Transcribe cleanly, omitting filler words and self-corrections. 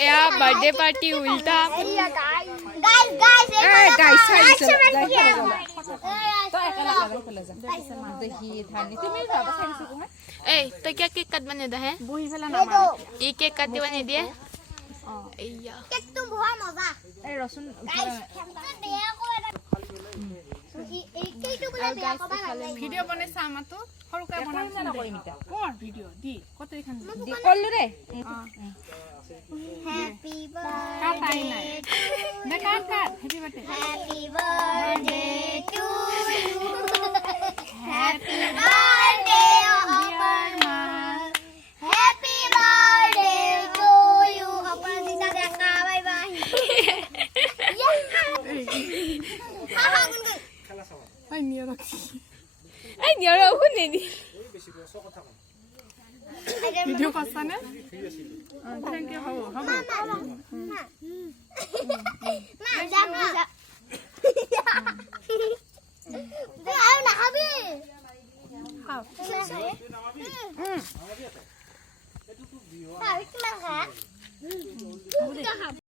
এয়া birthday party উল্টা এই তই কিয় কেক কাটবা নেদা হে ই কেক কাটিবা নিদিয়ে ভিডিঅ' বনাইছা আমাতো সৰুকে বনাইছা ভিডিঅ' দি কত এখন দি কল্লু ৰে Happy কাট আই birthday নাই দে cut cut happy birthday Happy birthday to you Happy birthday Aparna Happy birthday to you Aparna sita dekha bye bye আই নিয়া রাখছি এই নিয়ৰ শুনি দি ভিডিঅ' কৰছা নে থ্যাংক ইউ হ'ব হ'ব Nah,